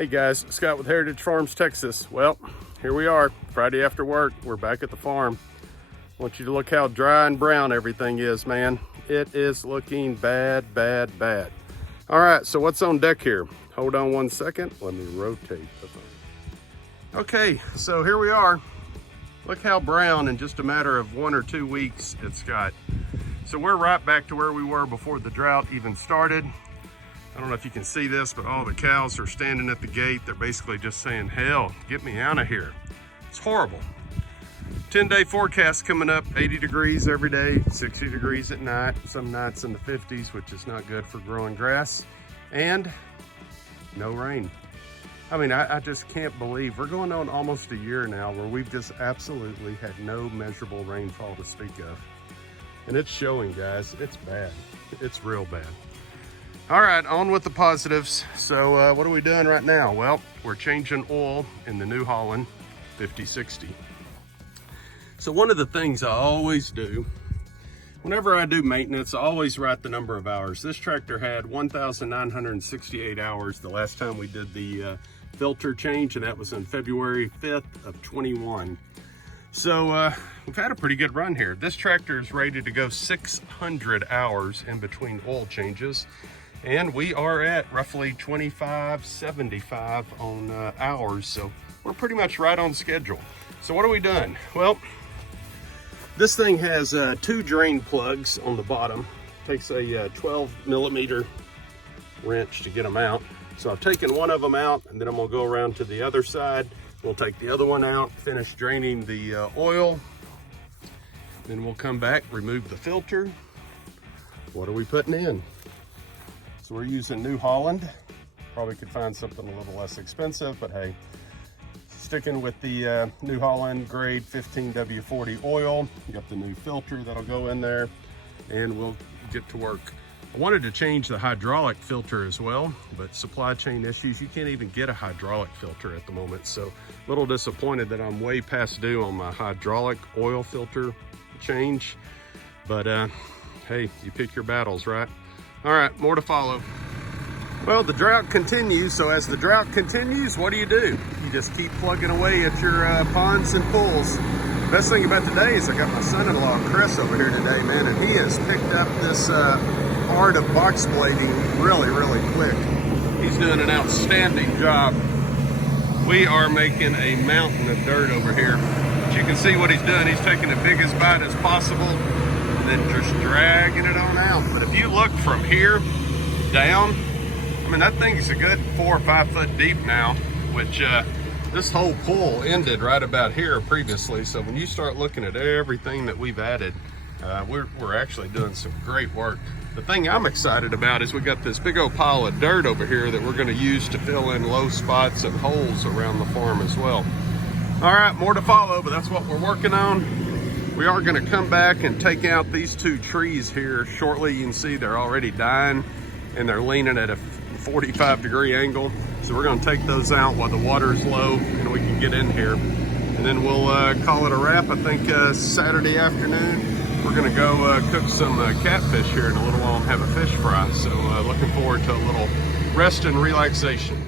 Hey guys, Scott with Heritage Farms, Texas. Well, here we are, Friday after work. We're back at the farm. I want you to look how dry and brown everything is, man. It is looking bad, bad, bad. All right, so what's on deck here? Hold on one second. Let me rotate the phone. Okay, so here we are. Look how brown in just a matter of 1 or 2 weeks it's got. So we're right back to where we were before the drought even started. I don't know if you can see this, but all the cows are standing at the gate. They're basically just saying, hell, get me out of here. It's horrible. 10-day forecast coming up, 80 degrees every day, 60 degrees at night, some nights in the 50s, which is not good for growing grass, and no rain. I mean, I just can't believe we're going on almost a year now where we've just absolutely had no measurable rainfall to speak of. And it's showing, guys. It's bad. It's real bad. All right, on with the positives. So what are we doing right now? Well, we're changing oil in the new Holland 5060. So one of the things I always do, whenever I do maintenance, I always write the number of hours. This tractor had 1,968 hours the last time we did the filter change, and that was on February 5th of 21. So we've had a pretty good run here. This tractor is rated to go 600 hours in between oil changes. And we are at roughly 2575 on hours, so we're pretty much right on schedule. So what are we doing? Well, this thing has 2 drain plugs on the bottom. Takes a 12 millimeter wrench to get them out. So I've taken one of them out, and then I'm gonna go around to the other side. We'll take the other one out, finish draining the oil. Then we'll come back, remove the filter. What are we putting in? So we're using New Holland. Probably could find something a little less expensive, but hey, sticking with the New Holland grade 15W40 oil. You got the new filter that'll go in there, and we'll get to work. I wanted to change the hydraulic filter as well, but supply chain issues, you can't even get a hydraulic filter at the moment. So a little disappointed that I'm way past due on my hydraulic oil filter change. But hey, you pick your battles, right? All right, more to follow. Well, the drought continues, so as the drought continues, what do? You just keep plugging away at your ponds and pools. The best thing about today is I got my son-in-law, Chris, over here today, man, and he has picked up this art of box blading really, really quick. He's doing an outstanding job. We are making a mountain of dirt over here. But you can see what he's doing. He's taking the biggest bite as possible, then just dragging it on out. But if you look from here down, I mean, that thing's a good 4 or 5 foot deep now, which this whole pool ended right about here previously. So when you start looking at everything that we've added, we're actually doing some great work. The thing I'm excited about is we got this big old pile of dirt over here that we're going to use to fill in low spots and holes around the farm as well. All right, more to follow, but that's what we're working on. We are going to come back and take out these 2 trees here shortly. You can see they're already dying and they're leaning at a 45-degree angle. So we're going to take those out while the water's low and we can get in here. And then we'll call it a wrap. I think Saturday afternoon, we're going to go cook some catfish here in a little while and have a fish fry. So looking forward to a little rest and relaxation.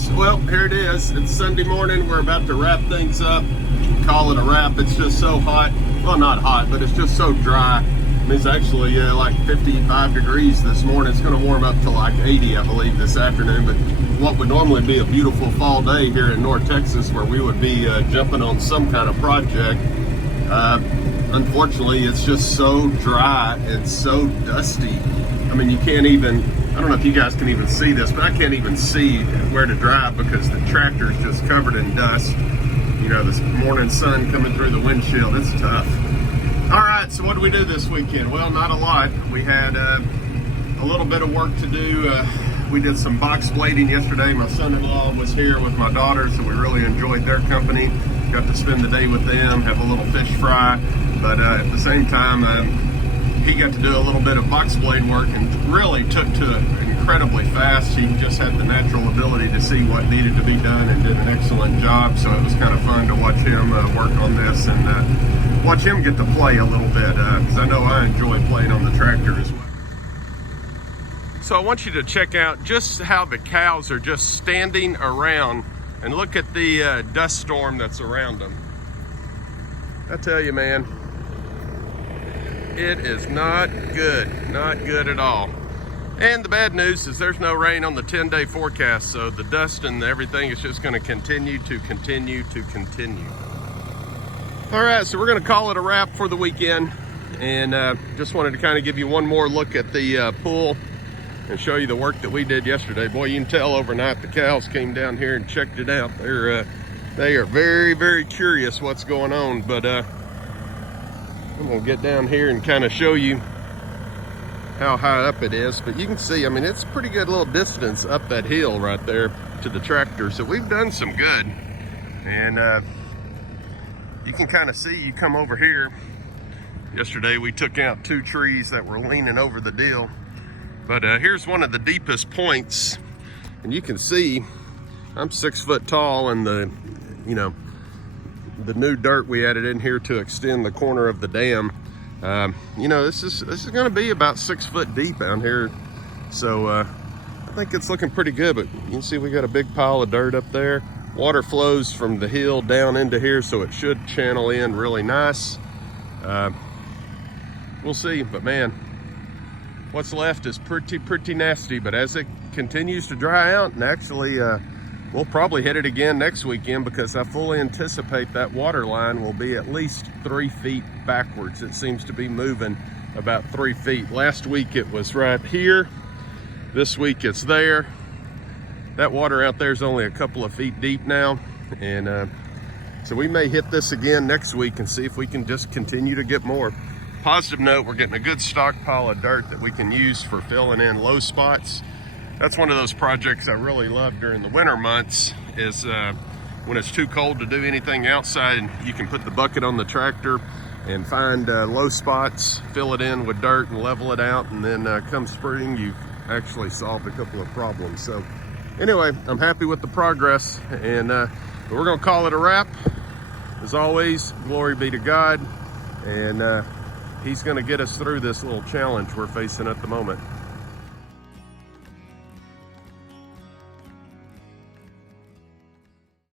is. Well, here it is. It's Sunday morning. We're about to wrap things up. Call it a wrap. It's just so hot. Well, not hot, but it's just so dry. It's actually like 55 degrees this morning. It's going to warm up to like 80, I believe, this afternoon. But what would normally be a beautiful fall day here in North Texas, where we would be jumping on some kind of project, unfortunately, it's just so dry and so dusty. I mean, you can't even, I don't know if you guys can even see this, but I can't even see where to drive because the tractor's just covered in dust. You know, this morning sun coming through the windshield, it's tough. All right, so what did we do this weekend? Well, not a lot. We had a little bit of work to do. We did some box blading yesterday. My son-in-law was here with my daughter, so we really enjoyed their company. Got to spend the day with them, have a little fish fry. But at the same time, he got to do a little bit of box blade work and really took to it incredibly fast. He just had the natural ability to see what needed to be done and did an excellent job. So it was kind of fun to watch him work on this and watch him get to play a little bit, because I know I enjoy playing on the tractor as well. So I want you to check out just how the cows are just standing around and look at the dust storm that's around them. I tell you, man, it is not good at all. And the bad news is there's no rain on the 10-day forecast, so the dust and everything is just going to continue. All right, so we're going to call it a wrap for the weekend, and just wanted to kind of give you one more look at the pool and show you the work that we did yesterday. Boy, you can tell overnight the cows came down here and checked it out. They are very, very curious what's going on, but I'm gonna get down here and kind of show you how high up it is. But you can see, I mean, it's a pretty good little distance up that hill right there to the tractor. So we've done some good. And you can kind of see, you come over here. Yesterday we took out 2 trees that were leaning over the deal. But here's one of the deepest points. And you can see I'm 6 foot tall, and the new dirt we added in here to extend the corner of the dam. This is going to be about 6 foot deep down here. So I think it's looking pretty good, but you can see we got a big pile of dirt up there. Water flows from the hill down into here, so it should channel in really nice. We'll see, but man, what's left is pretty nasty. But as it continues to dry out, and actually we'll probably hit it again next weekend, because I fully anticipate that water line will be at least 3 feet backwards. It seems to be moving about 3 feet. Last week it was right here. This week it's there. That water out there is only a couple of feet deep now. And so we may hit this again next week and see if we can just continue to get more. Positive note, we're getting a good stockpile of dirt that we can use for filling in low spots. That's one of those projects I really love during the winter months, is when it's too cold to do anything outside, and you can put the bucket on the tractor and find low spots, fill it in with dirt and level it out, and then come spring, you've actually solved a couple of problems. So anyway, I'm happy with the progress, and we're gonna call it a wrap. As always, glory be to God, and He's gonna get us through this little challenge we're facing at the moment.